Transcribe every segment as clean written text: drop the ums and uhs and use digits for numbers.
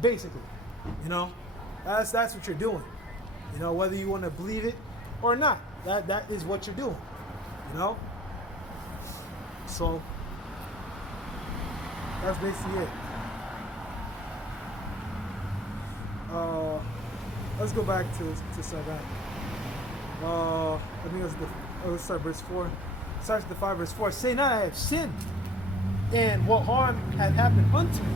basically. You know, that's what you're doing. You know, whether you want to believe it or not, that is what you're doing. You know, so that's basically it. Let's go back to Sagat. I think let's start verse 4. Starts with the 5 verse 4. Say not I have sinned, and what harm hath happened unto me?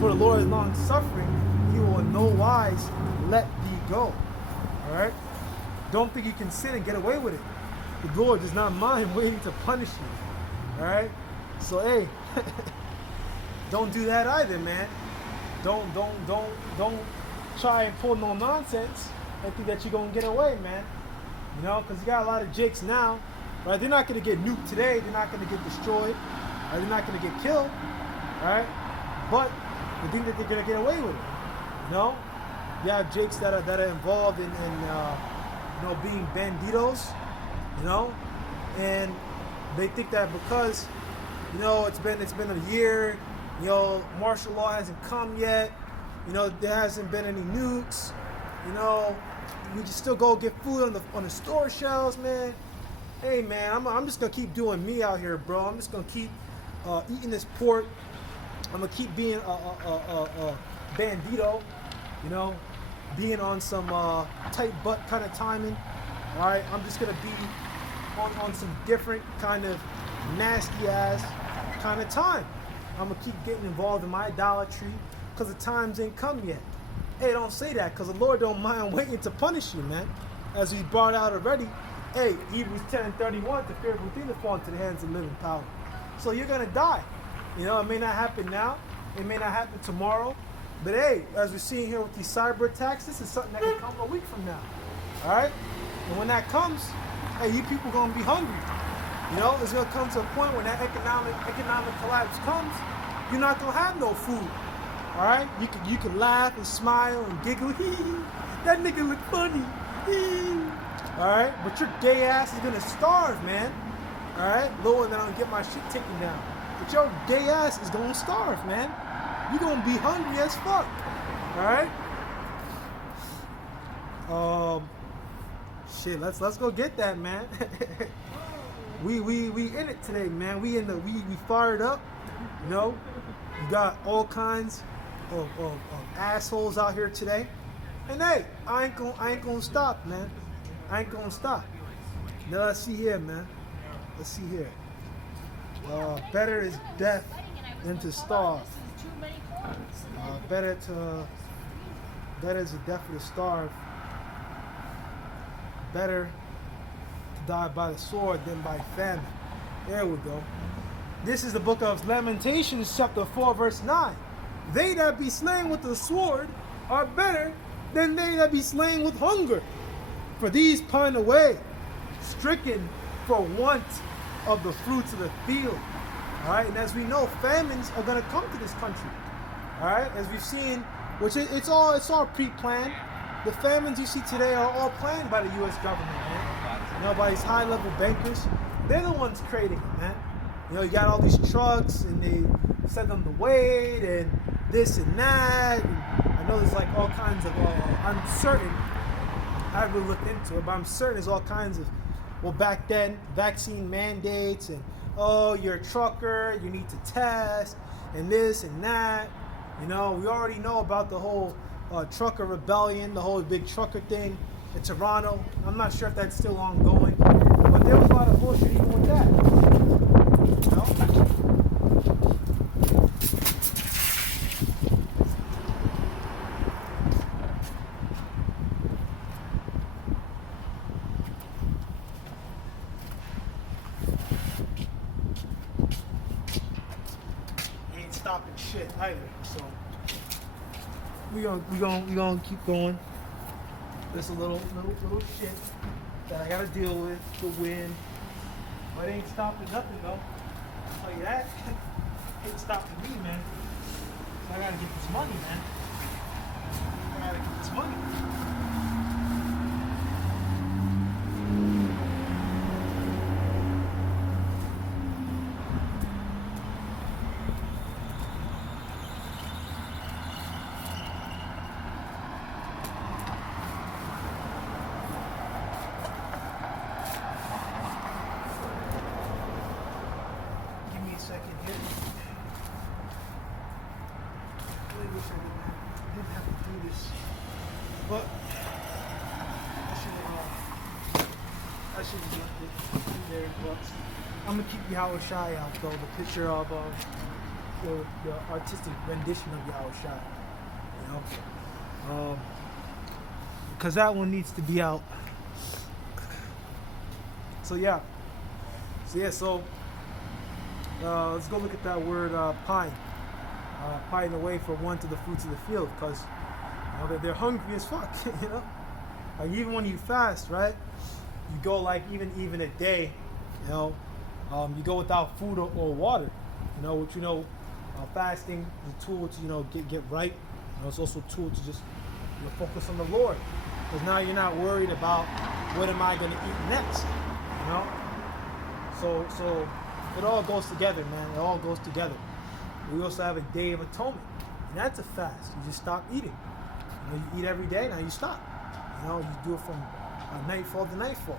For the Lord is long suffering, he will in no wise let thee go. Alright? Don't think you can sin and get away with it. The Lord does not mind waiting to punish you. Alright? So hey, don't do that either, man. Don't try and pull no nonsense and think that you're gonna get away, man. You know, because you got a lot of jakes now, right? They're not gonna get nuked today, they're not gonna get destroyed, right? They're not gonna get killed, right? But they think that they're gonna get away with it. You know? You have jakes that are involved in you know, being banditos, you know, and they think that because, you know, it's been a year, you know, martial law hasn't come yet, you know, there hasn't been any nukes, you know, we just still go get food on the store shelves, man. Hey, man, I'm just gonna keep doing me out here, bro. I'm just gonna keep eating this pork. I'm gonna keep being a bandito, you know, being on some tight butt kind of timing. All right, I'm just gonna be on some different kind of nasty ass kind of time. I'm gonna keep getting involved in my idolatry because the times ain't come yet. Hey, don't say that, because the Lord don't mind waiting to punish you, man. As we brought out already, hey, Hebrews 10:31, the fear within the fall into the hands of living power. So you're gonna die. You know, it may not happen now, it may not happen tomorrow, but hey, as we're seeing here with these cyber attacks, this is something that can come a week from now. All right? And when that comes, hey, you people gonna be hungry. You know, it's gonna come to a point when that economic collapse comes, you're not gonna have no food. All right, you can laugh and smile and giggle. That nigga look funny. All right, but your gay ass is gonna starve, man. All right, Lord, then I'll get my shit taken down. But your gay ass is gonna starve, man. You gonna be hungry as fuck. All right. Shit. Let's go get that, man. we in it today, man. We fired up. You know, you got all kinds of assholes out here today, and hey, I ain't gonna stop, man. I ain't gonna stop. Now let's see here, man. Let's see here. Better is death than to starve. Better is the death of the starve. Better to die by the sword than by famine. There we go. This is the book of Lamentations, chapter 4, verse 9. They that be slain with the sword are better than they that be slain with hunger. For these pine away, stricken for want of the fruits of the field. All right, and as we know, famines are going to come to this country. All right, as we've seen, which it's all pre-planned. The famines you see today are all planned by the U.S. government, man. You know, by these high-level bankers. They're the ones creating it, man. You know, you got all these trucks, and they send them to wait, and this and that. And I know there's like all kinds of, I'm certain, I haven't really looked into it, but I'm certain there's all kinds of, well, back then, vaccine mandates, and, oh, you're a trucker, you need to test, and this and that. You know, we already know about the whole trucker rebellion, the whole big trucker thing in Toronto. I'm not sure if that's still ongoing, but there was a lot of bullshit even with that. You know? Ain't stopping shit either, so we gonna keep going. There's a little shit that I gotta deal with, the wind. But it ain't stopping nothing though. I'll tell you that. It ain't stopping me, man. So I gotta get this money, man. I gotta get this money. wish I didn't have to do this. But I should have left it in there. But I'm gonna keep Yahweh Shai out though. The picture of the artistic rendition of Yahweh Shai. You know, because that one needs to be out. So let's go look at that word pine. Pine away for one to the fruits of the field, because you know, they're hungry as fuck. You know, like even when you fast, right? You go like even a day, you know, you go without food or water. You know, which fasting is a tool to get right. You know, it's also a tool to just focus on the Lord, because now you're not worried about what am I going to eat next. You know, so it all goes together, man. It all goes together. We also have a Day of Atonement, and that's a fast. You just stop eating. You know, you eat every day, now you stop. You know, you do it from nightfall to nightfall.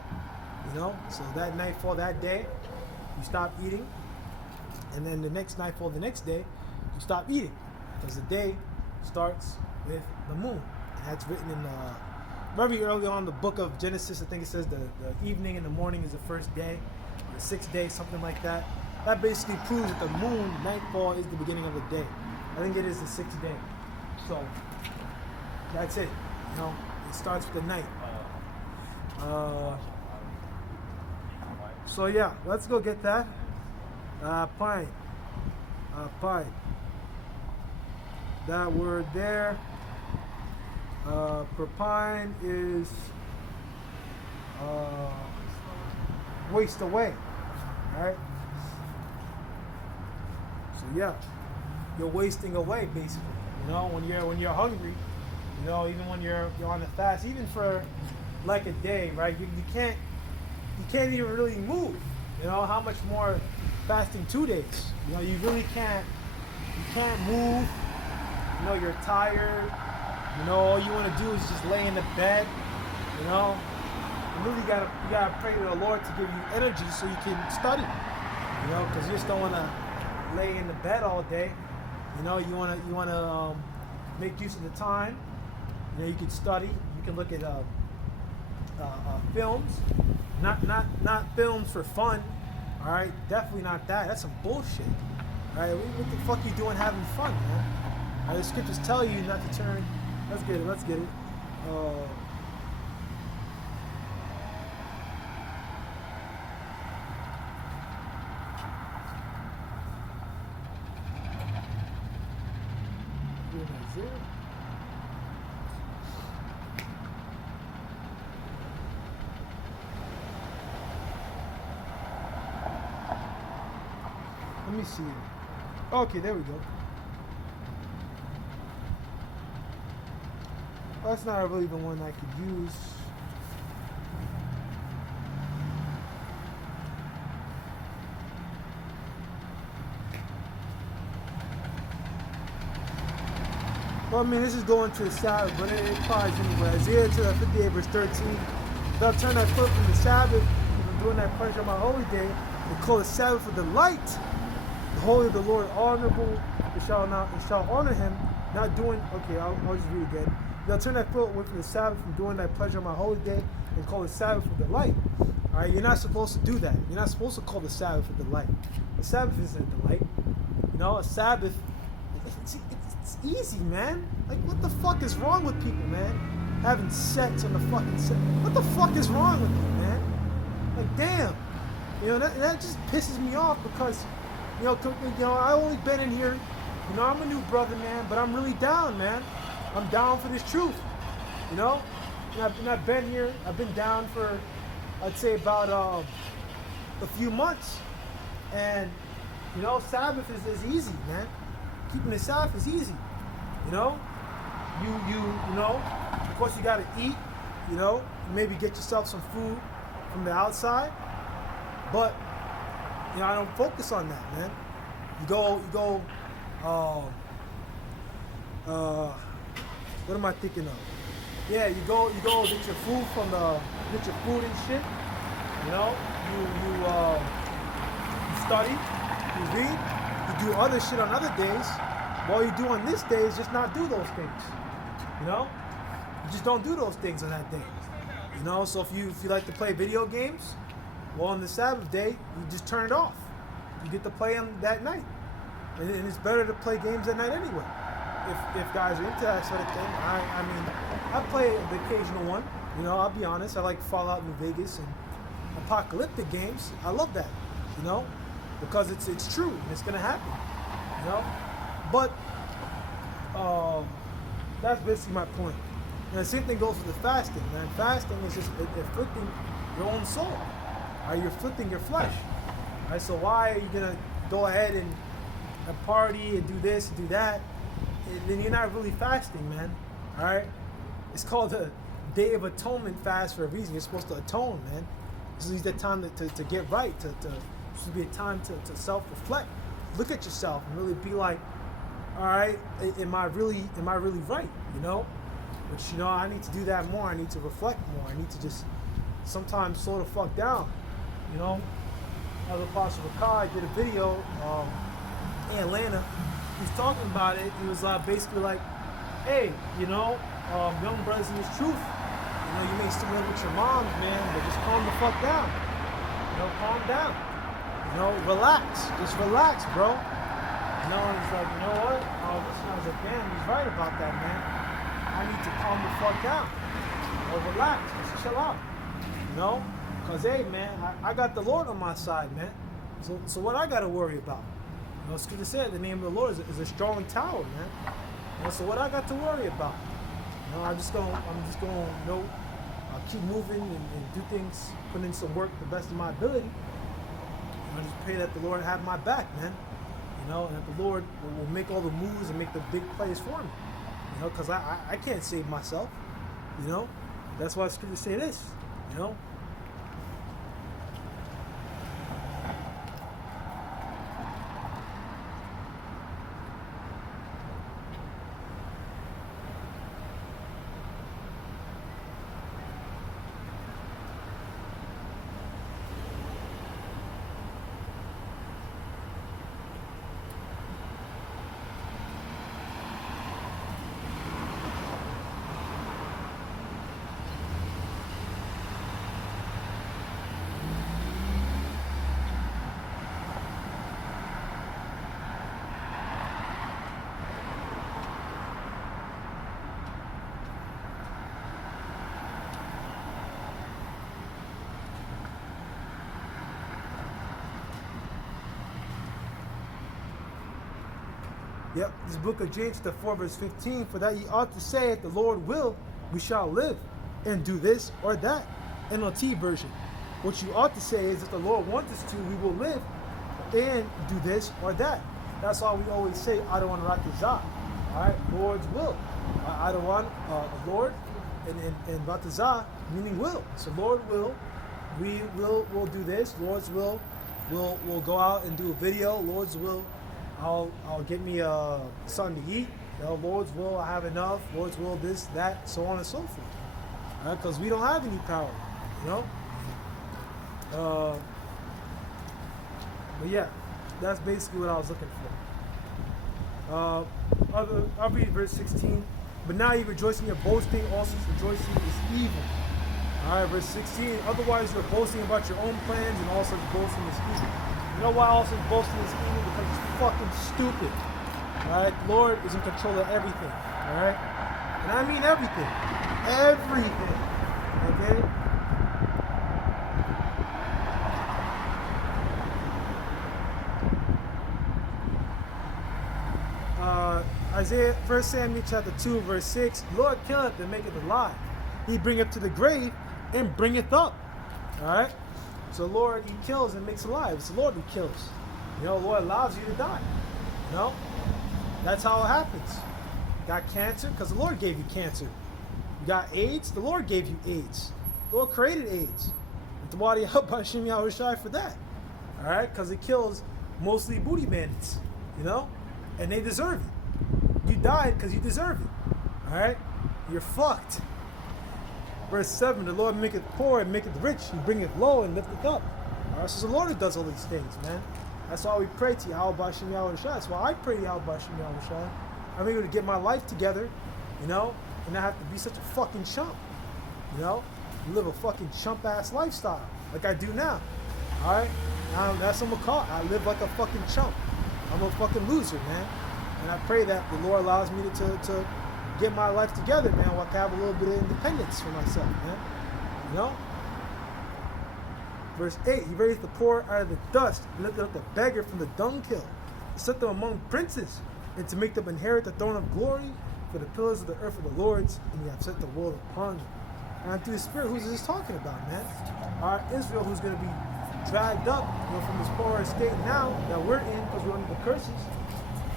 You know, so that nightfall that day, you stop eating, and then the next nightfall the next day, you stop eating, because the day starts with the moon. And that's written in very early on in the book of Genesis. I think it says the evening and the morning is the first day, or the sixth day, something like that. That basically proves that the moon, nightfall, is the beginning of the day. I think it is the sixth day. So that's it. You know, it starts with the night. So yeah, let's go get that. Pine. Pine. That word there. For pine is waste away. Right? So yeah, you're wasting away basically. You know, when you're hungry, you know, even when you're on a fast, even for like a day, right? You can't even really move. You know, how much more fasting 2 days? You know, you really can't. You can't move. You know, you're tired. You know, all you want to do is just lay in the bed. You know, you really you gotta pray to the Lord to give you energy so you can study. You know, because you just don't want to lay in the bed all day. You know, you wanna make use of the time. You know, you can study. You can look at films, not films for fun. All right, definitely not that. That's some bullshit. All right, what the fuck you doing having fun, man? All right, the scriptures tell you not to turn. Let's get it. Let me see it. Okay, there we go. That's not really the one I could use. Well, I mean, this is going to the Sabbath, but it applies anyway. Isaiah to the 58 verse 13. They'll turn thy foot from the Sabbath, from doing thy pleasure on my holy day, and call the Sabbath for delight. The holy of the Lord honorable, it shall honor him, not doing. Okay, I'll just read again. They'll turn thy foot away from the Sabbath, from doing thy pleasure on my holy day, and call the Sabbath for delight. All right, you're not supposed to do that. You're not supposed to call the Sabbath for delight. The Sabbath isn't a delight. You know, a Sabbath. It's easy, man. Like, what the fuck is wrong with people, man? Having sex on the fucking set. What the fuck is wrong with you, man? Like, damn. You know, that just pisses me off because, you know, I only been in here. You know, I'm a new brother, man, but I'm really down, man. I'm down for this truth. You know, and I've been here. I've been down for, I'd say, about a few months, and you know, Sabbath is easy, man. Keeping the Sabbath is easy. You know, you know, of course you gotta eat. You know, maybe get yourself some food from the outside, but you know, I don't focus on that, man. You go. What am I thinking of? Yeah, you go get your food get your food and shit. You know, you study, you read, you do other shit on other days, all you do on this day is just not do those things. You know? You just don't do those things on that day. You know, so if you like to play video games, well, on the Sabbath day, you just turn it off. You get to play them that night. And it's better to play games at night anyway. If guys are into that sort of thing. I mean, I play the occasional one. You know, I'll be honest. I like Fallout New Vegas and apocalyptic games. I love that. You know, because it's true and it's gonna happen. You know, but that's basically my point. And the same thing goes with the fasting, man. Fasting is just afflicting your own soul. You're afflicting your flesh. Right? So why are you gonna go ahead and party and do this and do that? And then you're not really fasting, man. All right. It's called the Day of Atonement fast for a reason. You're supposed to atone, man. This is the time to get right. To be a time to self-reflect, look at yourself, and really be like, all right, am I really right? You know. But you know, I need to do that more. I need to reflect more. I need to just sometimes slow the fuck down. You know, Elder Apostle Ricard did a video in Atlanta. He was talking about it. He was basically like, hey, you know, young brothers in this truth, you know, you may still live with your moms, man, but just calm the fuck down. You know, calm down. You know, relax. Just relax, bro. You know, and he's like, you know what? This guy's like, damn, he's right about that, man. I need to calm the fuck down. Or relax. Just chill out. You know? Because, hey, man, I got the Lord on my side, man. So what I got to worry about? You know, Scripture said the name of the Lord is a strong tower, man. You know, so what I got to worry about? You know, I'm just going to, you know, keep moving and do things, put in some work the best of my ability. I just pray that the Lord have my back, man. You know, and that the Lord will make all the moves and make the big plays for me. You know, because I can't save myself. You know, that's why Scripture say this. You know. Yep, this book of James, the 4 verse 15, for that ye ought to say, if the Lord will, we shall live, and do this or that. NLT version. What you ought to say is, if the Lord wants us to, we will live, and do this or that. That's why we always say, Adawan Ratazah. Alright, Lord's will. Adawan, Lord, and Ratazah, meaning will. So Lord will, we'll do this. Lord's will, we'll go out and do a video. Lord's will, I'll get me something to eat. You know, Lord's will, I have enough. Lord's will, this, that, so on and so forth. Right? Because we don't have any power, you know. But yeah, that's basically what I was looking for. I'll read verse 16. But now you rejoice in your boasting, also rejoicing is evil. All right, verse 16. Otherwise, you're boasting about your own plans, and all such boasting is evil. You know why all such boasting is evil? Because it's fucking stupid. All right, the Lord is in control of everything. All right, and I mean everything, everything. Okay. Isaiah, 1 Samuel chapter 2, verse 6, Lord killeth and maketh alive. He bringeth to the grave and bringeth up. Alright? So Lord, he kills and makes alive. It's the Lord who kills. You know, the Lord allows you to die. You know? That's how it happens. You got cancer, because the Lord gave you cancer. You got AIDS, the Lord gave you AIDS. The Lord created AIDS. With the body of Hashem Yahushai for that. Alright? Because it kills mostly booty bandits. You know? And they deserve it. You died because you deserve it. Alright? You're fucked. Verse 7, the Lord maketh poor and maketh rich. He bringeth low and lifteth up. Alright, so it's the Lord who does all these things, man. That's why we pray to Yahweh Shem Yahweh Shai. That's why I pray to Yahweh Shem Yahweh Shai. I'm able to get my life together, you know, and not have to be such a fucking chump, you know, live a fucking chump ass lifestyle like I do now. All right, that's what I'm gonna call it. I live like a fucking chump. I'm a fucking loser, man. And I pray that the Lord allows me to get my life together, man, where I can have a little bit of independence for myself, man. You know? Verse 8, he raised the poor out of the dust, and lifted up the beggar from the dunghill, to set them among princes, and to make them inherit the throne of glory, for the pillars of the earth are the Lord's, and he have set the world upon them. And through the Spirit, who's this talking about, man? Our Israel, who's going to be dragged up, you know, from this poor estate now that we're in, because we're under the curses.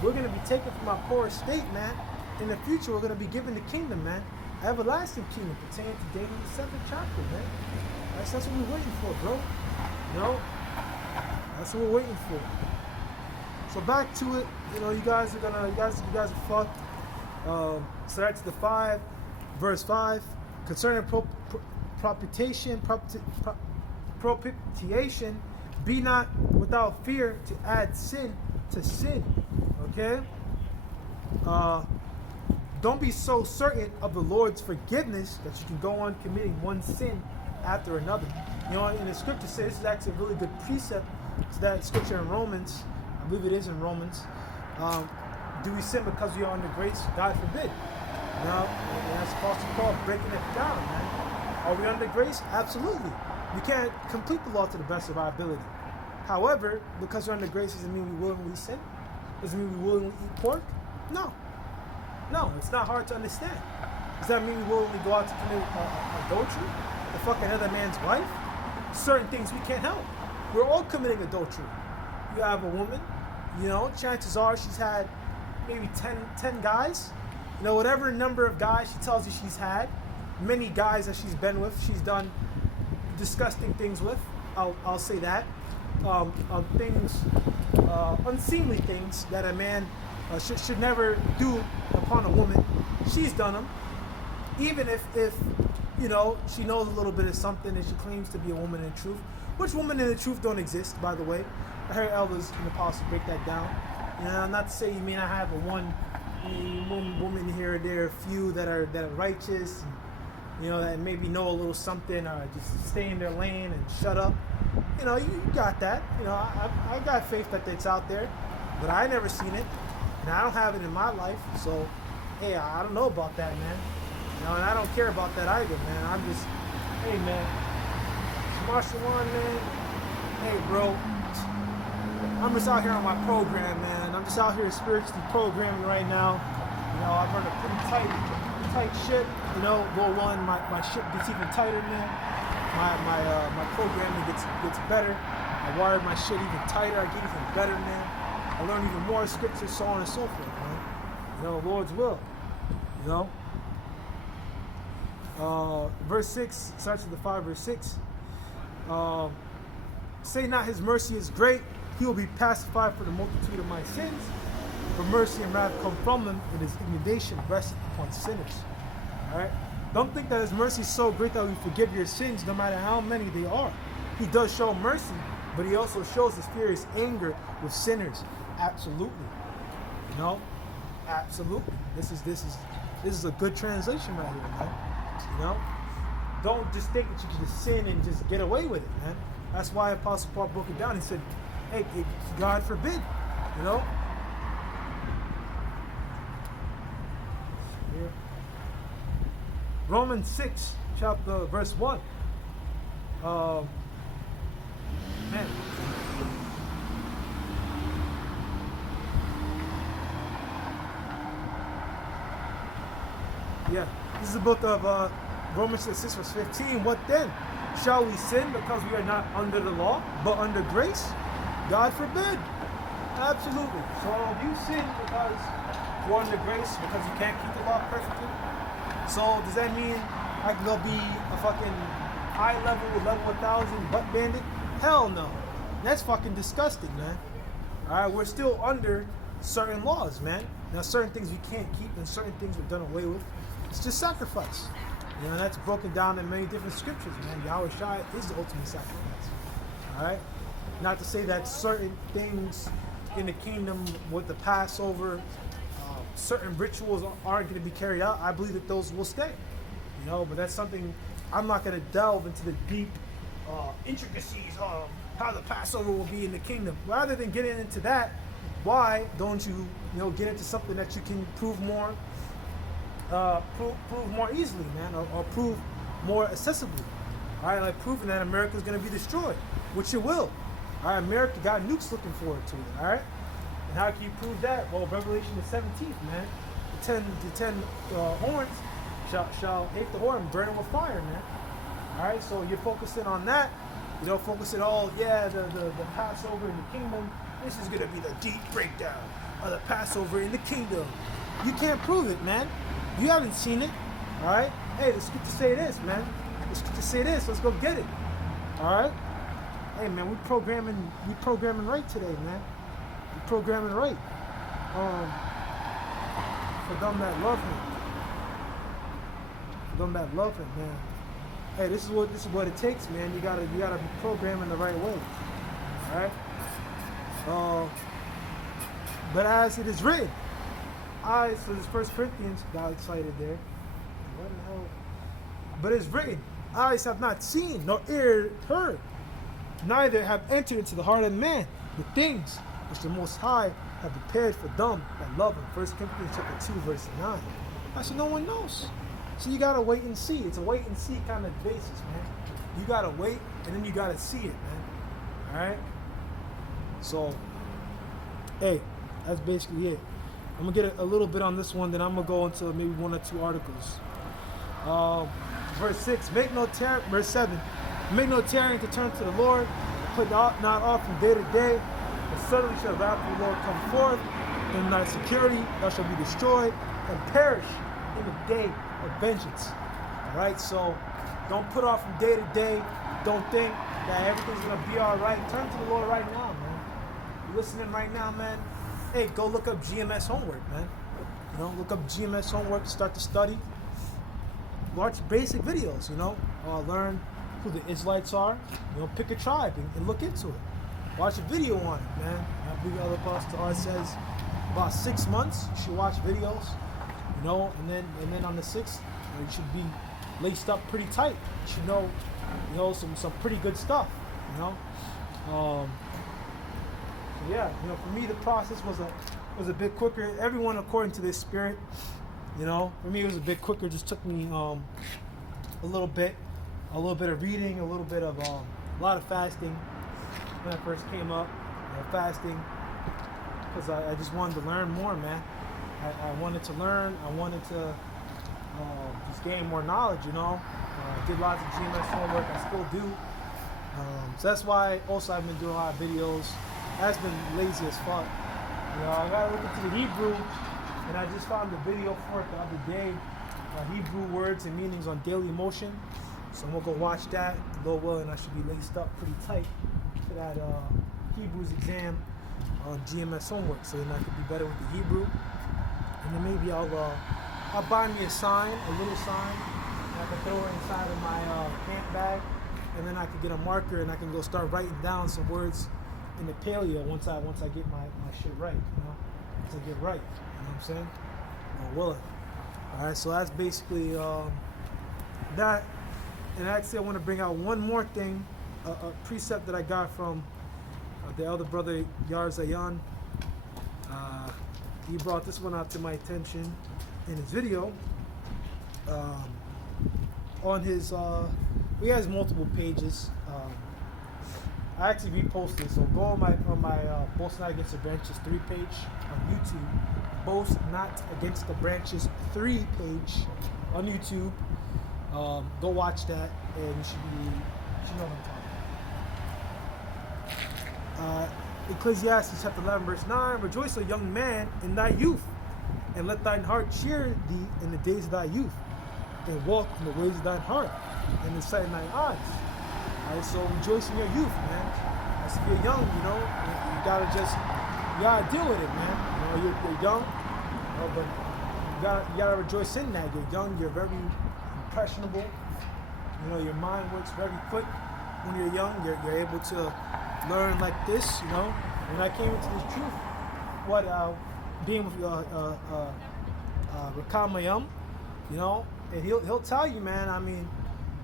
We're going to be taken from our poor estate, man. In the future, we're going to be given the kingdom, man. Everlasting kingdom pertaining to Daniel the 7th chapter, man. That's what we're waiting for, bro. You know? That's what we're waiting for. So back to it. You know, you guys are fucked. So that's the 5, verse 5. Concerning propitiation, be not without fear to add sin to sin. Okay? Don't be so certain of the Lord's forgiveness that you can go on committing one sin after another. You know, in the scripture says, this is actually a really good precept to that scripture in Romans. I believe it is in Romans. Do we sin because we are under grace? God forbid. You know, and that's Apostle Paul breaking it down, man. Are we under grace? Absolutely. We can't complete the law to the best of our ability. However, because we're under grace doesn't mean we willingly sin. Doesn't mean we willingly eat pork. No. No, it's not hard to understand. Does that mean we willingly go out to commit adultery? To fuck another man's wife? Certain things we can't help. We're all committing adultery. You have a woman, you know, chances are she's had maybe 10 guys. You know, whatever number of guys she tells you she's had, many guys that she's been with, she's done disgusting things with. I'll say that. Things, unseemly things that a man should never do upon a woman. She's done them. Even if you know, she knows a little bit of something and she claims to be a woman in truth. Which women in the truth don't exist, by the way. I heard elders and apostles break that down. You know, not to say you may not have a one woman here or there, a few that are righteous, and, you know, that maybe know a little something or just stay in their lane and shut up. You know, you got that. You know, I got faith that it's out there, but I never seen it, and I don't have it in my life. So, hey, I don't know about that, man. You know, and I don't care about that either, man. I'm just, hey, man, Marshall One, man. Hey, bro. I'm just out here on my program, man. I'm just out here spiritually programming right now. You know, I've run a pretty tight ship. You know, roll one, my ship gets even tighter, man. My programming gets better. I wired my shit even tighter. I get even better, man. I learn even more scriptures, so on and so forth, man. You know, Lord's will. You know. Verse 6 starts with the 5, verse 6. Say not his mercy is great, he will be pacified for the multitude of my sins. For mercy and wrath come from him, and his indignation rests upon sinners. Alright? Don't think that his mercy is so great that we forgive your sins no matter how many they are. He does show mercy, but he also shows his furious anger with sinners. Absolutely. You know? Absolutely. This is a good translation right here, man. You know? Don't just think that you can just sin and just get away with it, man. That's why Apostle Paul broke it down. He said, hey, God forbid, you know? Here. Romans 6, chapter, verse 1. Man. Yeah, this is the book of Romans 6, verse 15. What then? Shall we sin because we are not under the law, but under grace? God forbid. Absolutely. So if you sin because you're under grace, because you can't keep the law perfectly, so does that mean I can go be a fucking high level 1000 butt bandit? Hell no. That's fucking disgusting, man. Alright, we're still under certain laws, man. Now certain things we can't keep and certain things we're done away with. It's just sacrifice. You know, that's broken down in many different scriptures, man. Yahweh Shai is the ultimate sacrifice. Alright? Not to say that certain things in the kingdom with the Passover, certain rituals aren't going to be carried out. I believe that those will stay, you know. But that's something I'm not going to delve into the deep intricacies of how the Passover will be in the kingdom. Rather than getting into that, why don't you, get into something that you can prove more easily, man, or prove more accessibly. All right, like proving that America is going to be destroyed, which it will. All right, America got nukes looking forward to it. All right, and how can you prove that? Well, Revelation the 17th, man, the ten horns shall hate the horn, burn it with fire, man. All right, so you're focusing on that. You don't focus at all. Yeah, the Passover in the kingdom. This is gonna be the deep breakdown of the Passover in the kingdom. You can't prove it, man. You haven't seen it. All right. Hey, let's get to say this, man. Let's get to say this. Let's go get it. All right. Hey, man, we programming right today, man. We programming right. For them that love him. For them that love him, man. Hey, this is what it takes, man. You gotta be programming the right way. All right. But as it is written, so this 1 Corinthians got excited there. What the hell? But it's written, eyes have not seen, nor ear heard, neither have entered into the heart of man the things which the Most High have prepared for them that love him. 1 Corinthians chapter 2, verse 9. I said, no one knows. So you gotta wait and see. It's a wait and see kind of basis, man. You gotta wait and then you gotta see it, man. Alright? So, hey, that's basically it. I'm gonna get a little bit on this one, then I'm gonna go into maybe 1 or 2 articles. Verse 6, verse 7, make no tarrying to turn to the Lord, put not off from day to day, but suddenly shall the wrath of the Lord come forth, in thy security thou shalt be destroyed, and perish in the day of vengeance. Alright, so don't put off from day to day. Don't think that everything's gonna be alright. Turn to the Lord right now, man. You listening right now, man? Hey, go look up GMS homework, man. Look up GMS homework, start to study. Watch basic videos, learn who the Israelites are. Pick a tribe and look into it. Watch a video on it, man. I believe Elder Pastor R says about 6 months you should watch videos, and then on the 6th, you should be laced up pretty tight. You should know, some pretty good stuff, Yeah, for me the process was a bit quicker. Everyone according to their spirit, For me it was a bit quicker. It just took me a little bit of reading, a little bit of a lot of fasting when I first came up. Fasting because I just wanted to learn more, man. I wanted to learn. I wanted to just gain more knowledge, did lots of GMS homework. I still do. So that's why also I've been doing a lot of videos. That's been lazy as fuck. I gotta look into the Hebrew, and I just found the video for it the other day. Hebrew words and meanings on daily motion. So I'm gonna go watch that. Lord willing, I should be laced up pretty tight for that Hebrews exam on GMS homework, so then I could be better with the Hebrew. And then maybe I'll buy me a sign, a little sign, and I can throw it inside of my pant bag, and then I can get a marker and I can go start writing down some words in the paleo once I get my shit right, once I get right, what I'm saying? I'm willing. All right, so that's basically that. And actually, I want to bring out one more thing, a precept that I got from the elder brother Yar Zayan. He brought this one out to my attention in his video. On his, he has multiple pages. I actually reposted it, so go on my Boast Not Against the Branches 3 page on YouTube. Boast Not Against the Branches 3 page on YouTube. Go watch that, and you should know what I'm talking about. Ecclesiastes chapter 11, verse 9, rejoice, O young man, in thy youth, and let thine heart cheer thee in the days of thy youth, and walk in the ways of thine heart, and in the sight of thine eyes. All right, so rejoice in your youth, man. As if you're young, you gotta deal with it, man. You're young, but you gotta rejoice in that. You're young, you're very impressionable. Your mind works very quick when you're young. You're able to learn like this, you know, when I came into this truth, what being with Rakam Mayum, you know, and he'll tell you, man. I mean,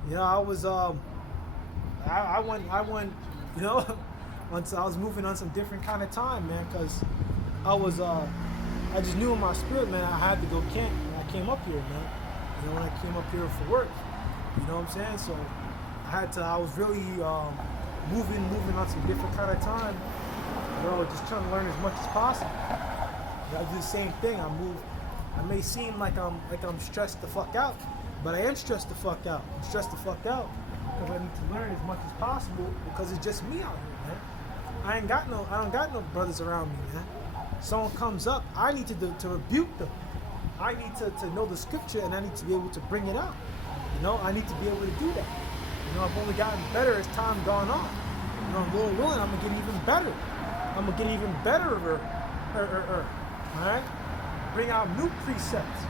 you know, I was I went, you know, once I was moving on some different kind of time, man, because I just knew in my spirit, man, I had to go camp when I came up here, man. You know, when I came up here for work, you know what I'm saying? So I was really moving on some different kind of time, you know, just trying to learn as much as possible. I do the same thing. I may seem like I'm stressed the fuck out, but I am stressed the fuck out. I'm stressed the fuck out because I need to learn as much as possible because it's just me out here, man. I don't got no brothers around me, man. Someone comes up, I need to rebuke them. I need to know the scripture and I need to be able to bring it out. You know, I need to be able to do that. You know, I've only gotten better as time gone on. You know, Lord willing, I'm gonna get even better. I'm gonna get even better. All right? Bring out new precepts.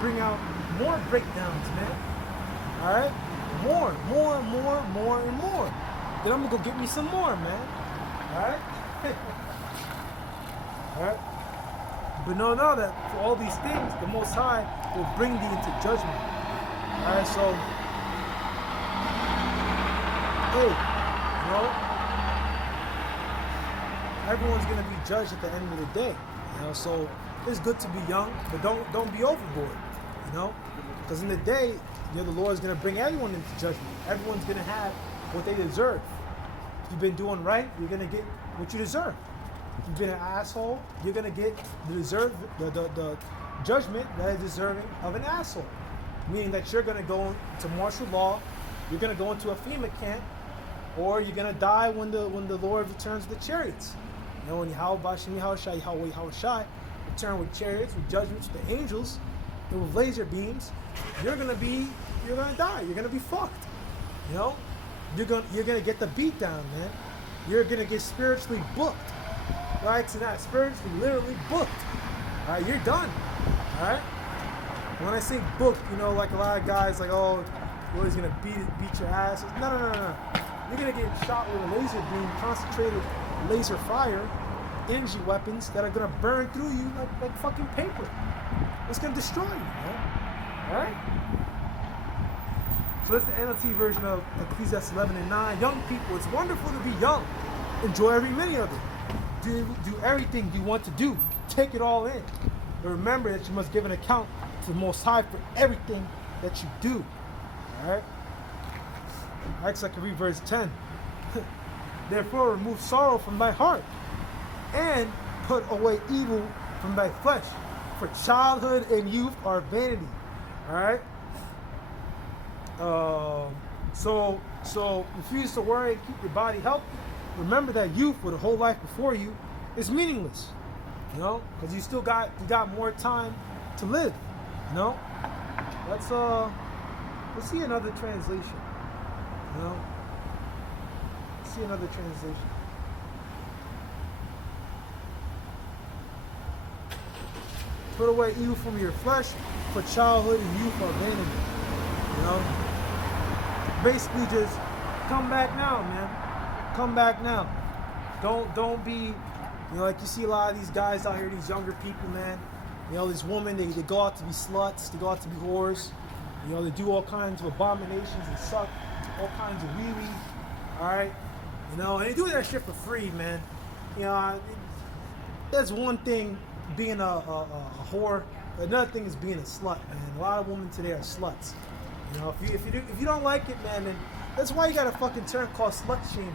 Bring out more breakdowns, man. All right? More, and more. Then I'm gonna go get me some more, man. All right? All right? But know that for all these things, the Most High will bring thee into judgment. All right? So, hey, you know, everyone's gonna be judged at the end of the day. You know, so it's good to be young, but don't be overboard. You know, because in the day, you know, the Lord is gonna bring everyone into judgment. Everyone's gonna have what they deserve. If you've been doing right, you're gonna get what you deserve. If you've been an asshole, you're gonna get the judgment that is deserving of an asshole. Meaning that you're gonna go to martial law, you're gonna go into a FEMA camp, or you're gonna die when the Lord returns the chariots. You know, when Yahweh return with chariots, with judgments, with the angels, and with laser beams, you're gonna die. You're gonna be fucked. You know, you're gonna get the beat down, man. You're gonna get spiritually booked, right? So not spiritually, literally booked. All right, you're done. All right. When I say booked, you know, like a lot of guys, like, oh, Lord's gonna beat your ass. No. You're gonna get shot with a laser beam, concentrated laser fire, energy weapons that are gonna burn through you like fucking paper. It's gonna destroy you, man. Alright? So that's the NLT version of Ecclesiastes 11 and 9. Young people, it's wonderful to be young. Enjoy every minute of it. Do everything you want to do. Take it all in. But remember that you must give an account to the Most High for everything that you do. Alright? Acts like I read verse 10. Therefore remove sorrow from thy heart, and put away evil from thy flesh. For childhood and youth are vanity. Alright? So refuse to worry and keep your body healthy. Remember that youth with a whole life before you is meaningless. You know? Because you got more time to live. You know? Let's see another translation. You know? Let's see another translation. Put away evil from your flesh, for childhood and youth are vanity. You know? Basically just come back now, man. Come back now. Don't be, you know, like you see a lot of these guys out here, these younger people, man. You know, these women, they go out to be sluts, they go out to be whores. You know, they do all kinds of abominations and suck all kinds of wee-wee. Alright? You know, and they do that shit for free, man. You know, that's one thing, being a whore. Another thing is being a slut, man. A lot of women today are sluts. You know, if you don't like it, man, then that's why you got a fucking term called slut shaming.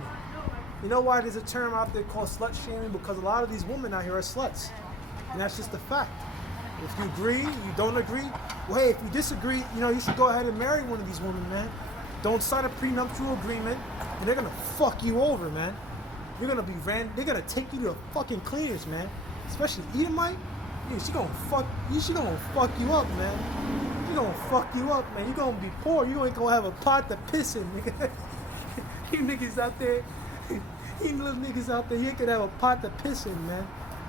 You know why there's a term out there called slut shaming? Because a lot of these women out here are sluts. And that's just a fact. If you agree, you don't agree, well, hey, if you disagree, you know, you should go ahead and marry one of these women, man. Don't sign a prenuptial agreement, and they're gonna fuck you over, man. You're gonna be they're gonna take you to the fucking cleaners, man. Especially Edomite. Yeah, she gonna fuck you up, man. She gonna fuck you up, man. You gonna be poor. You ain't gonna have a pot to piss in, nigga. You niggas out there, you little niggas out there, you ain't gonna have a pot to piss in, man.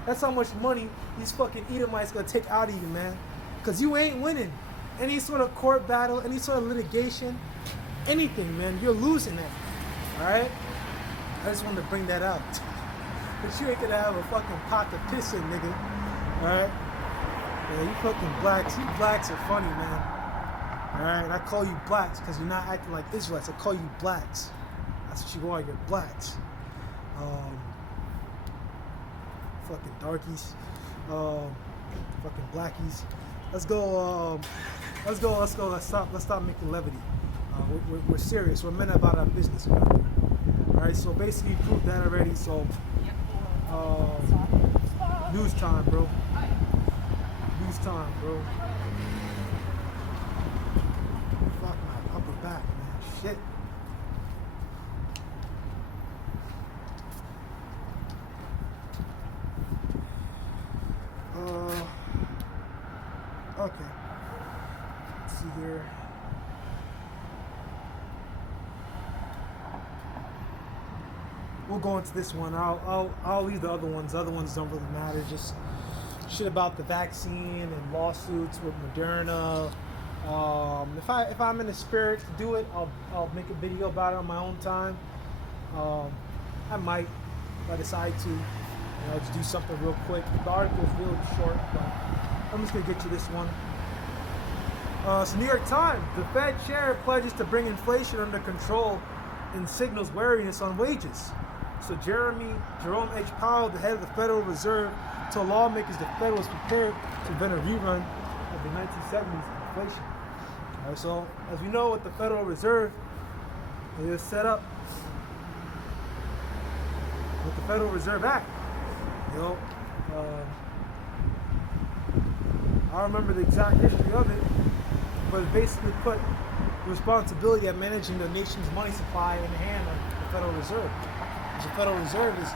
That's how much money these fucking Edomites gonna take out of you, man. Cause you ain't winning. Any sort of court battle, any sort of litigation, anything, man, you're losing that. Alright? I just wanted to bring that out. But you ain't gonna have a fucking pot to piss in, nigga. Alright? Yeah, you fucking blacks. You blacks are funny, man. Alright? I call you blacks because you're not acting like Israelites. I call you blacks. That's what you are. You're blacks. Fucking darkies. Fucking blackies. Let's go. Let's go. Let's stop making levity. We're serious. We're men about our business. Alright, so basically you proved that already. So, news time, bro. News time, bro. Fuck my upper back, man. Shit. Okay. Let's see here. We'll go into this one. I'll leave the other ones. The other ones don't really matter. Just shit about the vaccine and lawsuits with Moderna. If I'm in the spirit to do it, I'll make a video about it on my own time. I might, if I decide to, just do something real quick. The article's really short, but I'm just gonna get you this one. So New York Times, the Fed chair pledges to bring inflation under control and signals wariness on wages. So Jerome H. Powell, the head of the Federal Reserve, told lawmakers the Fed was prepared to prevent a rerun of the 1970s inflation. All right, so as we know, with the Federal Reserve, it is set up with the Federal Reserve Act. I don't remember the exact history of it, but it basically put the responsibility of managing the nation's money supply in the hand of the Federal Reserve. The Federal Reserve is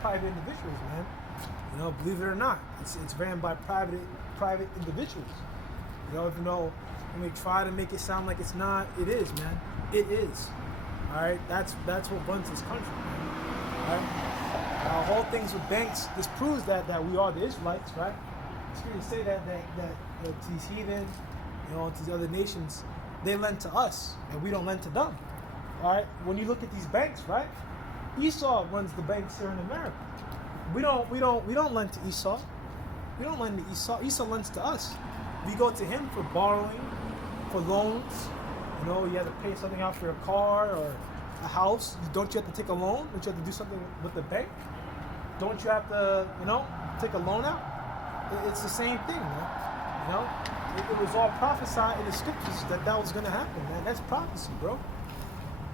private individuals, man. Believe it or not, it's ran by private individuals. Even though when they try to make it sound like it's not, it is, man. It is. All right, that's what runs this country, man. All right. Whole things with banks. This proves that we are the Israelites, right? It's here to say that these heathen, to the other nations, they lend to us and we don't lend to them. All right. When you look at these banks, right? Esau runs the banks here in America. We don't lend to Esau. We don't lend to Esau. Esau lends to us. We go to him for borrowing, for loans. You have to pay something out for a car or a house. Don't you have to take a loan? Don't you have to do something with the bank? Don't you have to, take a loan out? It's the same thing, man. It was all prophesied in the scriptures that was going to happen, man. That's prophecy, bro.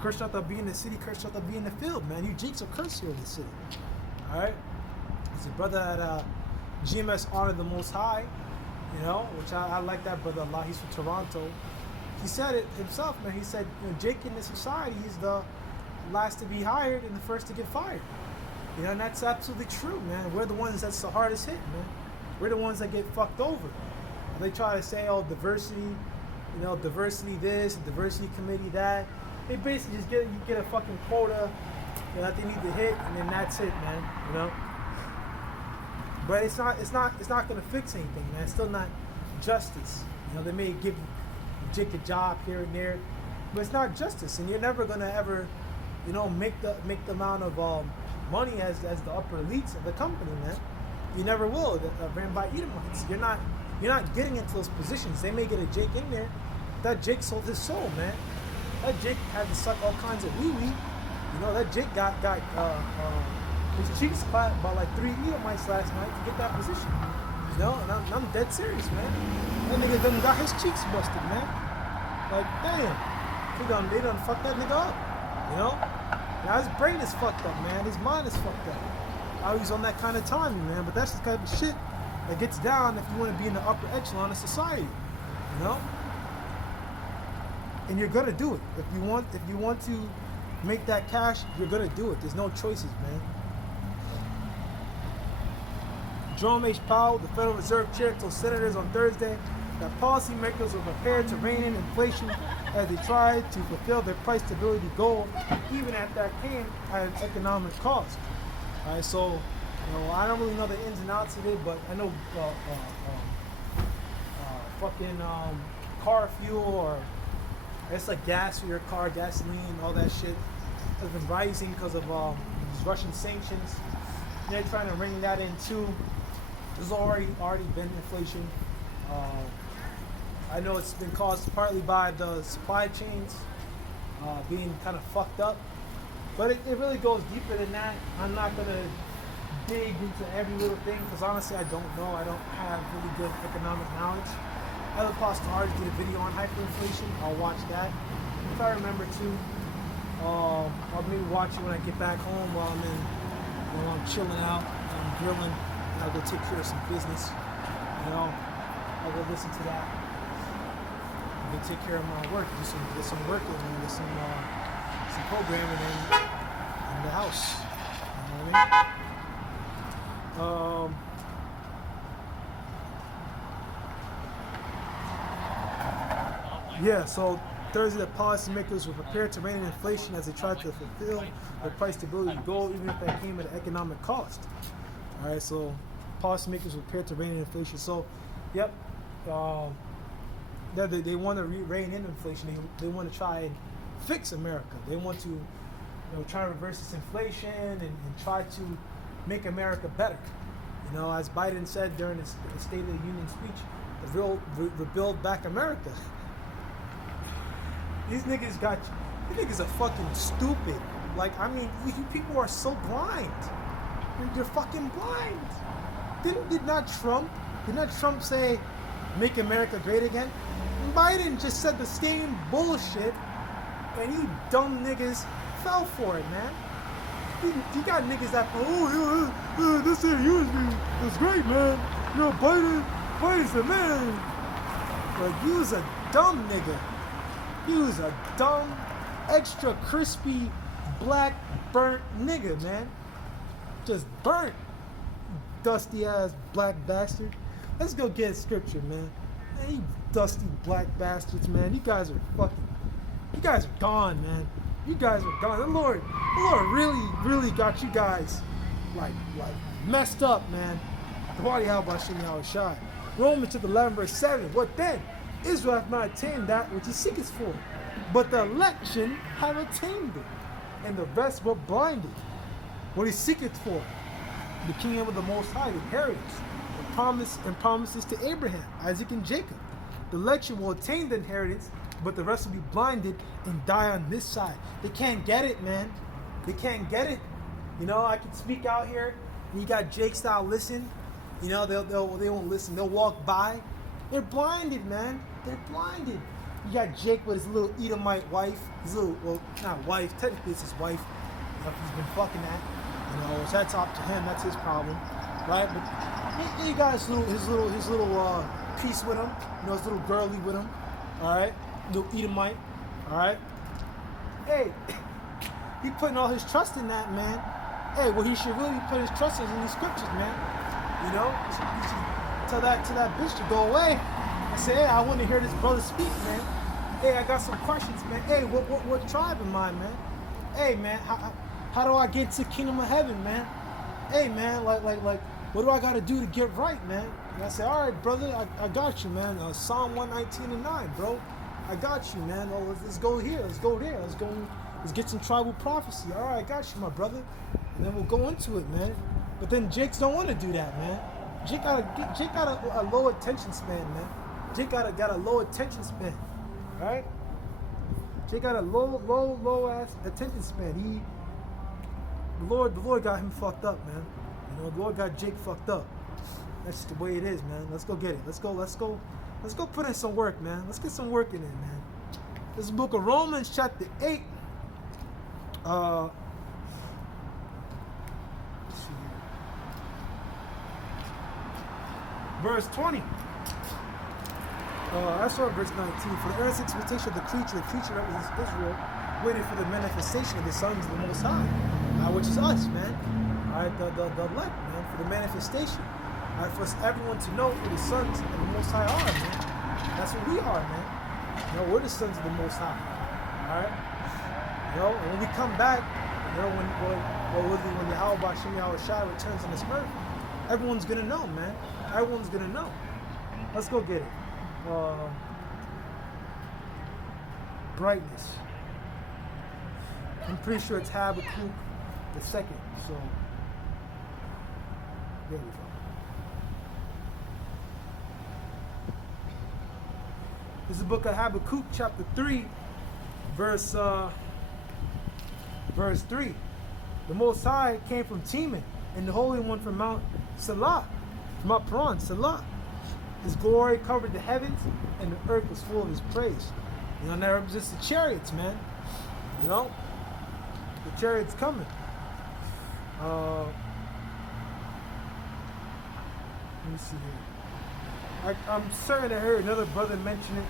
Cursed shalt thou be in the city, cursed shalt thou be in the field, man. You Jeeks are cursed here in the city. All right? There's a brother at GMS Honor the Most High, which I like that brother a lot. He's from Toronto. He said it himself, man. He said, Jake in this society is the last to be hired and the first to get fired. And that's absolutely true, man. We're the ones that's the hardest hit, man. We're the ones that get fucked over. And they try to say, diversity, diversity this, diversity committee that. They basically just get a fucking quota that they need to hit, and then that's it, man. But it's not gonna fix anything, man. It's still not justice. They may give Jake a job here and there, but it's not justice, and you're never gonna ever, make the amount of money as the upper elites of the company, man. You never will. Ran by Edomites. You're not getting into those positions. They may get a Jake in there. That Jake sold his soul, man. That Jake had to suck all kinds of wee-wee. That Jake got his cheeks clapped by like 3 Edomites last night to get that position. And I'm dead serious, man. That nigga done got his cheeks busted, man. Like, damn. They done fucked that nigga up. Now his brain is fucked up, man. His mind is fucked up. I was on that kind of timing, man. But that's the kind of shit that gets down if you want to be in the upper echelon of society. And you're gonna do it. If you want to make that cash, you're gonna do it. There's no choices, man. Jerome H. Powell, the Federal Reserve Chair, told senators on Thursday that policymakers were prepared to rein in inflation as they tried to fulfill their price stability goal, even if that came at an economic cost. All right, so I don't really know the ins and outs of it, but I know car fuel, or it's like gas for your car, gasoline, all that shit. has been rising because of these Russian sanctions. They're trying to ring that in too. There's already been inflation. I know it's been caused partly by the supply chains being kind of fucked up, but it really goes deeper than that. I'm not gonna dig into every little thing because honestly I don't know. I don't have really good economic knowledge. Other Postars did a video on hyperinflation. I'll watch that if I remember to. I'll maybe watch it when I get back home while I'm chilling out, I'm grilling, and I'll go take care of some business. You know, I'll go listen to that. I'll go take care of my work, get some work in, and get some programming in the house. You know what I mean? Yeah, so Thursday, the policymakers were prepared to rein in inflation as they tried to fulfill their price stability goal, even if that came at an economic cost. All right, so policymakers were prepared to rein in inflation. So, yep, they want to rein in inflation. They want to try and fix America. They want to, try to reverse this inflation and try to make America better. As Biden said during his State of the Union speech, rebuild back America. These niggas are fucking stupid. Like, I mean, you people are so blind. You're fucking blind. Did not Trump say, make America great again? Biden just said the same bullshit, and you dumb niggas fell for it, man. You got niggas that, this here is great, man. Biden's the man. But you was a dumb nigga. He was a dumb, extra crispy, black, burnt nigga, man. Just burnt. Dusty ass black bastard. Let's go get scripture, man. Hey, you dusty black bastards, man. You guys are gone, man. You guys are gone. The Lord really, really got you guys like messed up, man. Romans 11 verse 7. What then? Israel hath not attained that which he seeketh for, but the election have attained it, and the rest were blinded. What he seeketh for, the kingdom of the Most High, the inheritance, and promises to Abraham, Isaac, and Jacob. The election will attain the inheritance, but the rest will be blinded and die on this side. They can't get it, man. They can't get it. I can speak out here, and you got Jake style listen. They won't listen. They'll walk by. They're blinded, man. They're blinded. You got Jake with his little Edomite wife. Not wife. Technically, it's his wife. He's been fucking that. So that's up to him. That's his problem, right? But he got his little piece with him. His little girlie with him. All right, little Edomite. All right. Hey, he putting all his trust in that, man. Hey, what he should really put his trust in these scriptures, man. He should tell that bitch to go away. I say, hey, I want to hear this brother speak, man. Hey, I got some questions, man. Hey, what tribe am I, man? Hey, man, how do I get to the kingdom of heaven, man? Hey, man, like, what do I got to do to get right, man? And I say, all right, brother, I got you, man. Psalm 119 and 9, bro. I got you, man. Oh, let's go here. Let's go there. Let's get some tribal prophecy. All right, I got you, my brother. And then we'll go into it, man. But then Jakes don't want to do that, man. Jake got a low attention span, man. Jake got a low attention span, right? Jake got a low ass attention span. The Lord got him fucked up, man. The Lord got Jake fucked up. That's just the way it is, man. Let's go get it. Let's go put in some work, man. Let's get some work in it, man. This is the book of Romans, chapter 8. Verse 20. That's our verse 19. For the earnest expectation of the creature represents Israel, waiting for the manifestation of the sons of the Most High, which is us, man. All right, the elect, man, for the manifestation. All right, for everyone to know who the sons of the Most High are, man. That's what we are, man. We're the sons of the Most High. All right. And when we come back, when Yahweh Shem Yahweh Shai returns on this earth, everyone's gonna know, man. Everyone's gonna know. Let's go get it. Brightness. I'm pretty sure it's Habakkuk the second. So there we go. This is the book of Habakkuk, chapter 3, verse 3. The Most High came from Teman, and the Holy One from Mount Salah, from Mount Paran, Salah. His glory covered the heavens, and the earth was full of his praise. You know, and that represents the chariots, man. You know, the chariots coming. Let me see here. I'm certain I heard another brother mention it.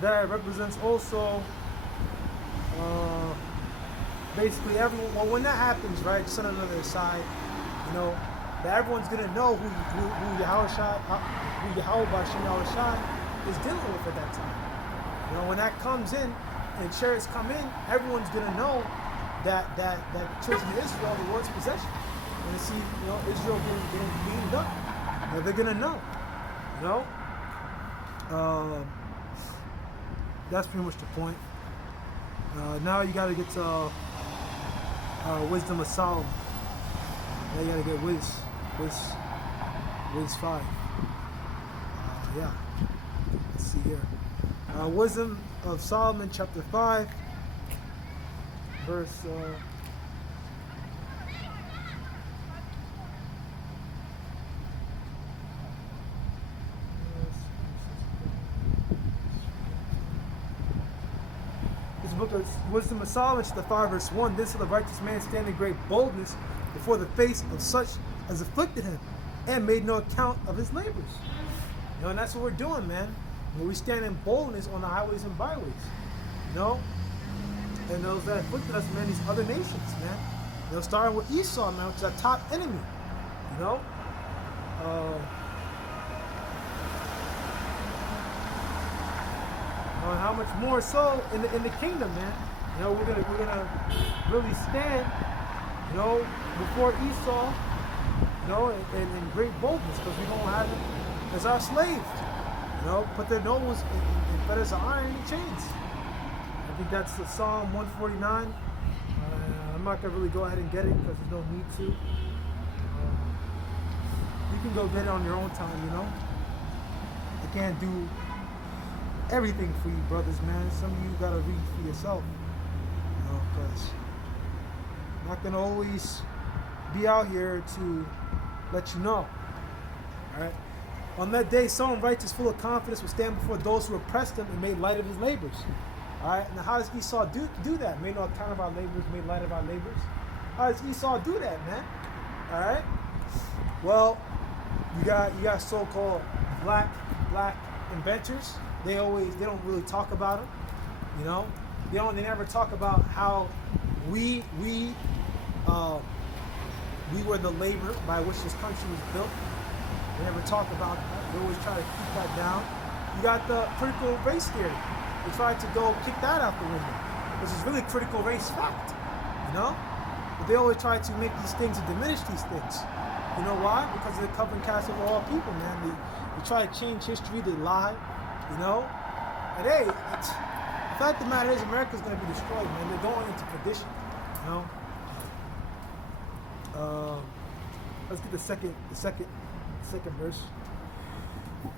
That represents also basically everyone. Well, when that happens, right, just on another side, you know, that everyone's gonna know who Yahweh Bashim Yahushai is dealing with at that time. You know, when that comes in and chariots come in, everyone's gonna know that children of Israel are the Lord's possession. When they see, you know, Israel getting beamed up, you know, they're gonna know. You know. That's pretty much the point. Now you gotta get to Wisdom of Solomon. Now you gotta get Wiz 5. Yeah. Let's see here. Wisdom of Solomon, chapter 5, verse. Book of Wisdom of Solomon, chapter 5, verse 1. This is the righteous man stand in great boldness before the face of such as afflicted him, and made no account of his labors. You know, and that's what we're doing, man. When we stand in boldness on the highways and byways, you know, and those that afflicted us, man, these other nations, man. You know, starting with Esau, man, which is our top enemy. You know, how much more so in the kingdom, man? You know, we're gonna really stand, you know, before Esau, you know, in great boldness, because we don't have him as our slave. You know, put their nose in fetters of iron and chains. I think that's the Psalm 149. I'm not gonna really go ahead and get it because there's no need to. You can go get it on your own time, you know. I can't do everything for you, brothers, man. Some of you gotta read for yourself, you know, because I'm not gonna always be out here to let you know. All right. On that day, someone righteous, full of confidence, will stand before those who oppressed him and made light of his labors. All right. Now, how does Esau do that? Made no account of our labors, made light of our labors. How does Esau do that, man? All right. Well, you got so-called black inventors. They don't really talk about them, you know. They never talk about how we were the labor by which this country was built. They never talk about that. They always try to keep that down. You got the critical race theory. They tried to go kick that out the window, which is really critical race fact, you know. But they always try to make these things and diminish these things. You know why? Because of the covering cast of all people, man. They try to change history. They lie. You know, and hey, the fact of the matter is, America's going to be destroyed, man. They're going into perdition. You know. Let's get the second verse.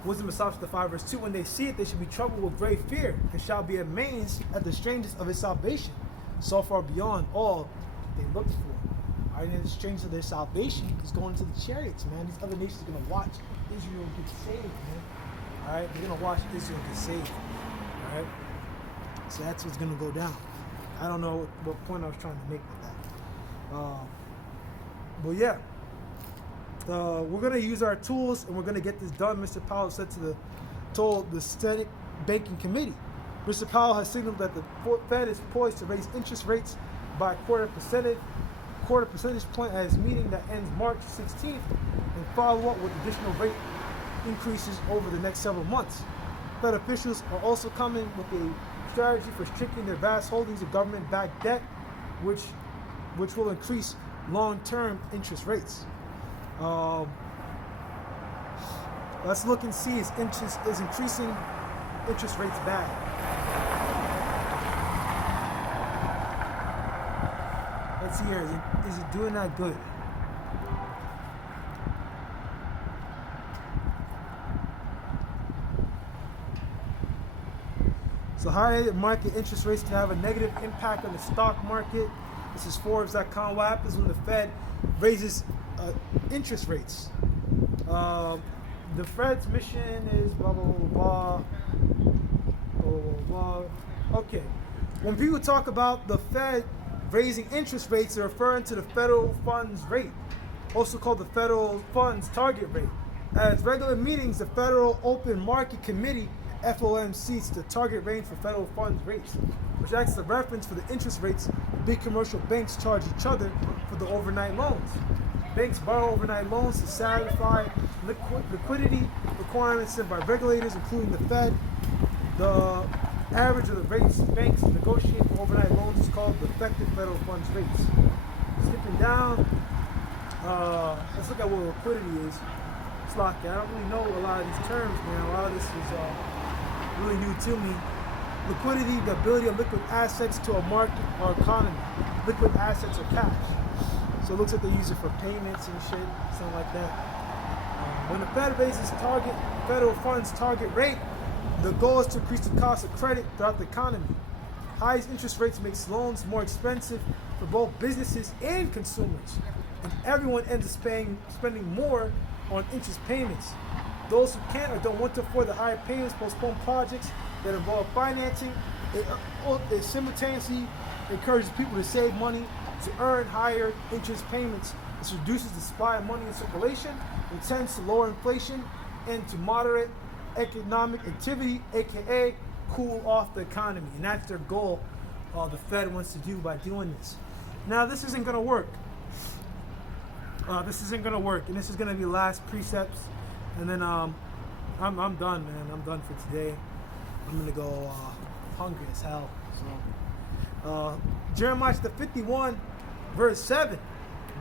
Wisdom of Solomon, 5, verse 2. When they see it, they should be troubled with great fear, and shall be amazed at the strangeness of his salvation, so far beyond all they looked for. All right, and the strangeness of their salvation is going to the chariots, man. These other nations are going to watch Israel get saved, man. All right, we're gonna watch Israel get saved. All right, so that's what's gonna go down. I don't know what point I was trying to make with that. But yeah, we're gonna use our tools and we're gonna get this done. Mr. Powell said told the Senate Banking Committee. Mr. Powell has signaled that the Fed is poised to raise interest rates by a quarter percentage point at its meeting that ends March 16th, and follow up with additional rate increases over the next several months. Fed officials are also coming with a strategy for restricting their vast holdings of government-backed debt, which will increase long-term interest rates. Let's look and see is increasing interest rates bad. Let's see here. Is it doing that good? So high market interest rates can have a negative impact on the stock market. This is Forbes.com. What happens when the Fed raises interest rates? The Fed's mission is blah, blah, blah, blah, blah, blah, blah. Okay. When people talk about the Fed raising interest rates, they're referring to the federal funds rate, also called the federal funds target rate. At its regular meetings, the Federal Open Market Committee FOMC sets the target range for federal funds rates, which acts as a reference for the interest rates big commercial banks charge each other for the overnight loans. Banks borrow overnight loans to satisfy liquidity requirements set by regulators, including the Fed. The average of the rates banks negotiate for overnight loans is called the effective federal funds rates. Skipping down, let's look at what liquidity is. It's like I don't really know a lot of these terms, man. A lot of this is really new to me. Liquidity, the ability of liquid assets to a market or economy. Liquid assets or cash. So it looks like they use it for payments and shit, something like that. When the Fed raises federal funds target rate, the goal is to increase the cost of credit throughout the economy. Highest interest rates makes loans more expensive for both businesses and consumers, and everyone ends up spending more on interest payments. Those who can't or don't want to afford the higher payments postpone projects that involve financing. It simultaneously encourages people to save money to earn higher interest payments. This reduces the supply of money in circulation and tends to lower inflation and to moderate economic activity, aka cool off the economy. And that's their goal, the Fed wants to do by doing this. Now this isn't going to work. And this is going to be last precepts, and then I'm done, man. I'm done for today. I'm going to go hungry as hell. So Jeremiah 51 verse 7.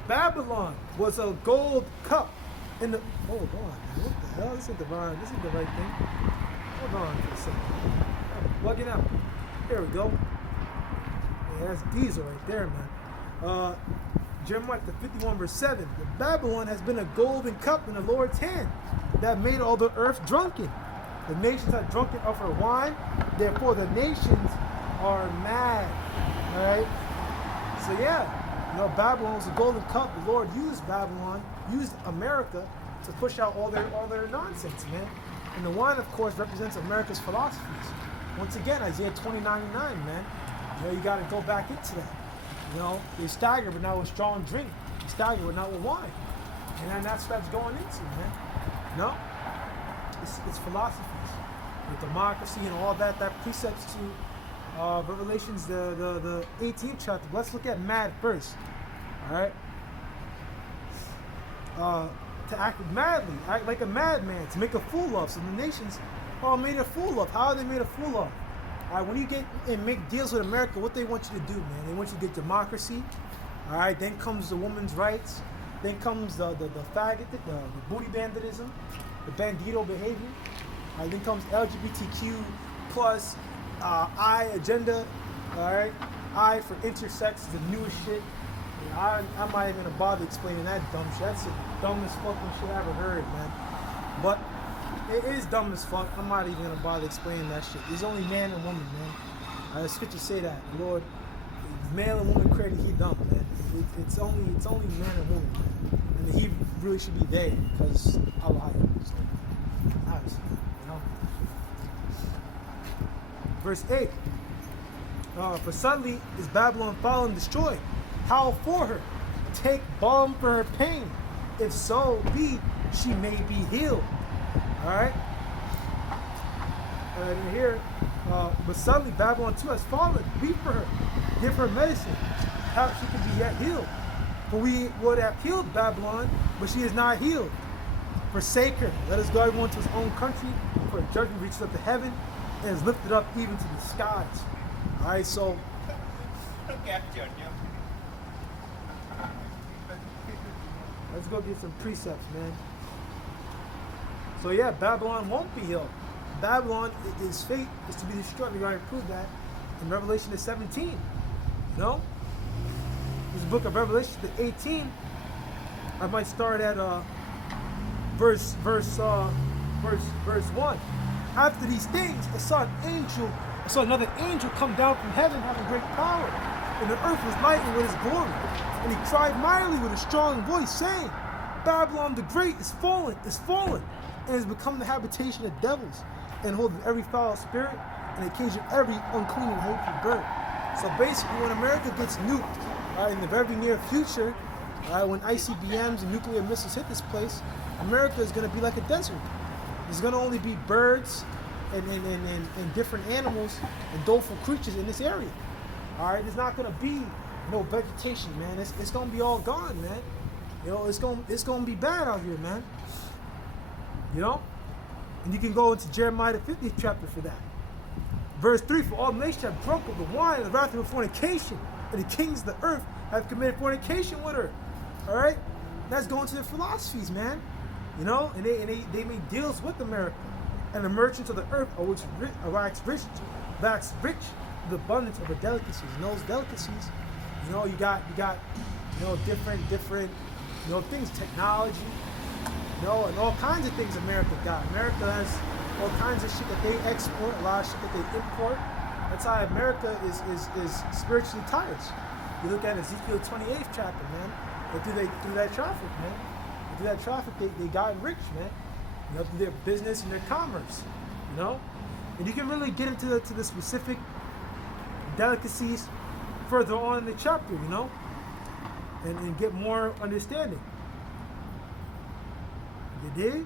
Babylon was a gold cup in the hold on, man. What the hell? This is the right thing. Hold on for a second. I'm plugging out. There we go. Yeah, that's diesel right there, man. Jeremiah 51 verse 7. Babylon has been a golden cup in the Lord's hand that made all the earth drunken. The nations are drunken of her wine, therefore the nations are mad. Alright? So yeah, Babylon was a golden cup. The Lord used Babylon, used America to push out all their nonsense, man. And the wine, of course, represents America's philosophies. Once again, Isaiah 20:99, man. You gotta go back into that. They stagger, but not with strong drink. They stagger, but not with wine. And that's what that's going into, man. It's philosophies. The democracy and all that precepts to Revelations, the 18th chapter. Let's look at mad first. Alright? To act madly, act like a madman, to make a fool of. So the nations are made a fool of. How are they made a fool of? Alright, when you get and make deals with America, what they want you to do, man? They want you to get democracy. Alright, then comes the women's rights. Then comes the faggot, the booty banditism, the bandito behavior. Alright, then comes LGBTQ plus I agenda. Alright, I for intersex is the newest shit. I'm not even gonna bother explaining that dumb shit. That's the dumbest fucking shit I ever heard, man. But it is dumb as fuck. I'm not even gonna bother explaining that shit. There's only man and woman, man. Scriptures say that. The Lord, male and woman created he dumb, man. It's only man and woman, man. And he really should be they, because Allah. So, obviously, Verse 8. For suddenly is Babylon fallen and destroyed. Howl for her. Take balm for her pain. If so be, she may be healed. Alright? And here, but suddenly Babylon too has fallen. Weep for her. Give her medicine. How she can be yet healed. For we would have healed Babylon, but she is not healed. Forsake her. Let us go everyone to his own country, for judgment reaches up to heaven and is lifted up even to the skies. Alright, so let's go get some precepts, man. So yeah, Babylon won't be healed. Babylon, its fate is to be destroyed. We already proved that in Revelation 17. This book of Revelation, the 18. I might start at verse 1. After these things, I saw another angel come down from heaven having great power, and the earth was lightened with his glory. And he cried mightily with a strong voice, saying, Babylon the Great is fallen, and has become the habitation of devils, and holdeth every foul spirit, and occasion every unclean and hateful bird. So basically, when America gets nuked in the very near future, when ICBMs and nuclear missiles hit this place, America is going to be like a desert. There's going to only be birds and different animals and doleful creatures in this area. All right, there's not going to be no vegetation, man. It's going to be all gone, man. You know, it's going to be bad out here, man. You know, and you can go into Jeremiah the 50th chapter for that. Verse 3: For all nations have drunk of the wine of the wrath of her fornication, and the kings of the earth have committed fornication with her. All right, that's going to their philosophies, man. You know, and they make deals with America, and the merchants of the earth are wax rich, the abundance of the delicacies. And those delicacies, you know, you got different things, technology, and all kinds of things America got. America has all kinds of shit that they export, a lot of shit that they import. That's how America is spiritually tired. You look at Ezekiel 28th chapter, man. Through that traffic, man. Through that traffic, they got rich, man. You know, through their business and their commerce, you know. And you can really get into the specific delicacies further on in the chapter, you know, and get more understanding. You dig?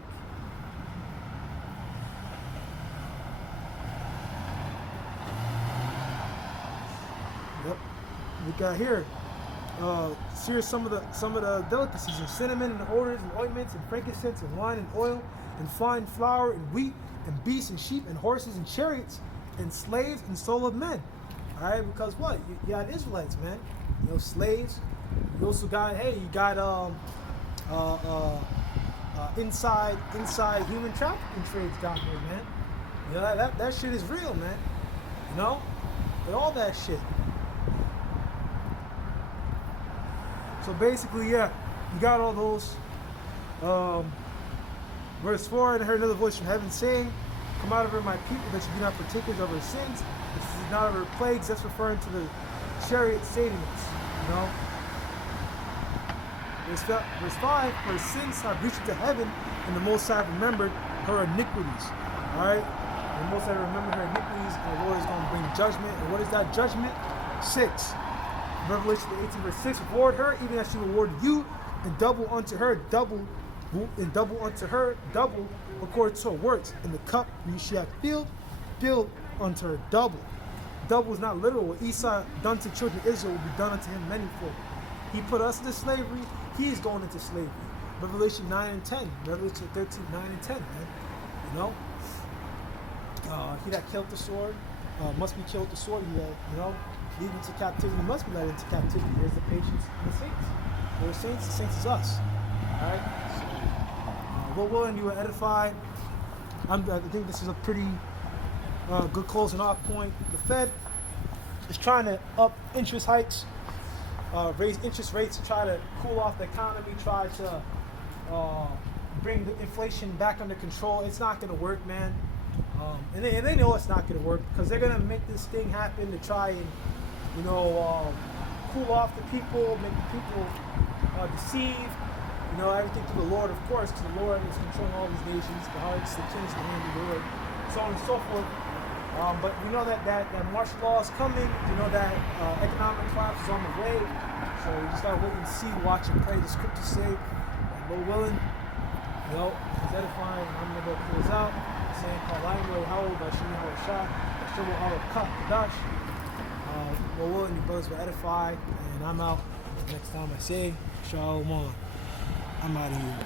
Yep. We got here. Here's some of the delicacies: and cinnamon and odors and ointments and frankincense and wine and oil and fine flour and wheat and beasts and sheep and horses and chariots and slaves and soul of men. All right, because what? You got Israelites, man. You know, slaves. You also got inside human trafficking trades down here, man. You know, that shit is real, man. You know, and all that shit. So basically, yeah, you got all those. Verse 4, and I heard another voice from heaven saying, Come out of her, my people, that you be not partakers of her sins, that you be not of her plagues. That's referring to the chariot Satanists, you know. Verse 5, for her sins have reached to heaven, and the Most High remembered her iniquities. All right? And the Most High remembered her iniquities, and the Lord is going to bring judgment. And what is that judgment? 6. Revelation 18, verse 6, reward her, even as she rewarded you, and double unto her, double according to her works. And the cup you shall have filled unto her double. Double is not literal. What Esau done to children of Israel will be done unto him manyfold. He put us into slavery, he is going into slavery. Revelation 9 and 10, Revelation 13, 9 and 10, man. You know? He that killed the sword must be killed with the sword. He that, you know, lead into captivity must be led into captivity. Here's the patience and the saints. We're saints, the saints is us. Alright? So, we're willing, you were edified. I think this is a pretty good closing off point. The Fed is trying to up interest hikes, raise interest rates to try to cool off the economy, try to bring the inflation back under control. It's not going to work, man. And they know it's not going to work because they're going to make this thing happen to try and, you know, cool off the people, make the people deceive, you know, everything through the Lord, of course, because the Lord is controlling all these nations, the hearts, the kings, the hand of the Lord, so on and so forth. But we know that martial law is coming. You know that economic collapse is on the way. So we just gotta wait and see, watch and pray. The scriptures say, Lord willing, you know, it's edifying. I'm gonna go close out. Saying, Kalayim Howell, Bashimi Hawashah, Bashimu Hawakah, Dash. Lord willing, your brothers will edify. And I'm out. Next time I say, Shalom. I'm out of here.